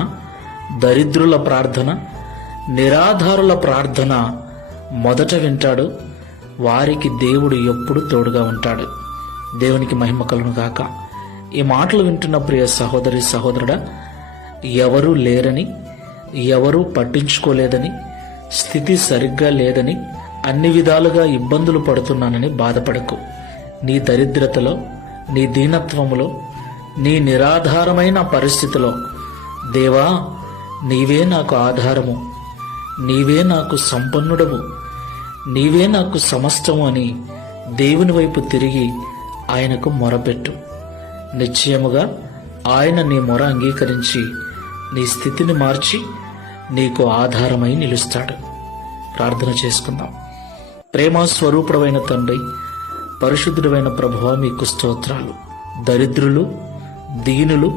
ప్రార్థన, దరిద్రుల ప్రార్థన, నిరాధారుల ప్రార్థన మొదట వింటాడు. వారికి దేవుడు ఎప్పుడు తోడుగా ఉంటాడు. దేవునికి మహిమ కలుగును గాక. ఈ మాటలు వింటున్న ప్రియ సహోదరి సహోదరుడా, ఎవరూ లేరని, ఎవరూ పట్టించుకోలేదని, స్థితి సరిగ్గా లేదని, అన్ని విధాలుగా ఇబ్బందులు పడుతున్నానని బాధపడకు. నీ దరిద్రతలో, నీ దీనత్వములో, నీ నిరాధారమైన పరిస్థితిలో, దేవా నీవే నాకు ఆధారము, నీవే నాకు సంపన్నుడవు, నీవే నాకు సమస్తము అని దేవుని వైపు తిరిగి ఆయనకు మొరపెట్టు. నిశ్చయముగా ఆయన నీ మొర అంగీకరించి నీ స్థితిని మార్చి నీకు ఆధారమై నిలుస్తాడు. ప్రార్థన చేసుకుందాం. ప్రేమ స్వరూపుడమైన తండ్రి, పరిశుద్ధుడైన ప్రభువా, మీకు స్తోత్రాలు. దరిద్రులు, దీనులు,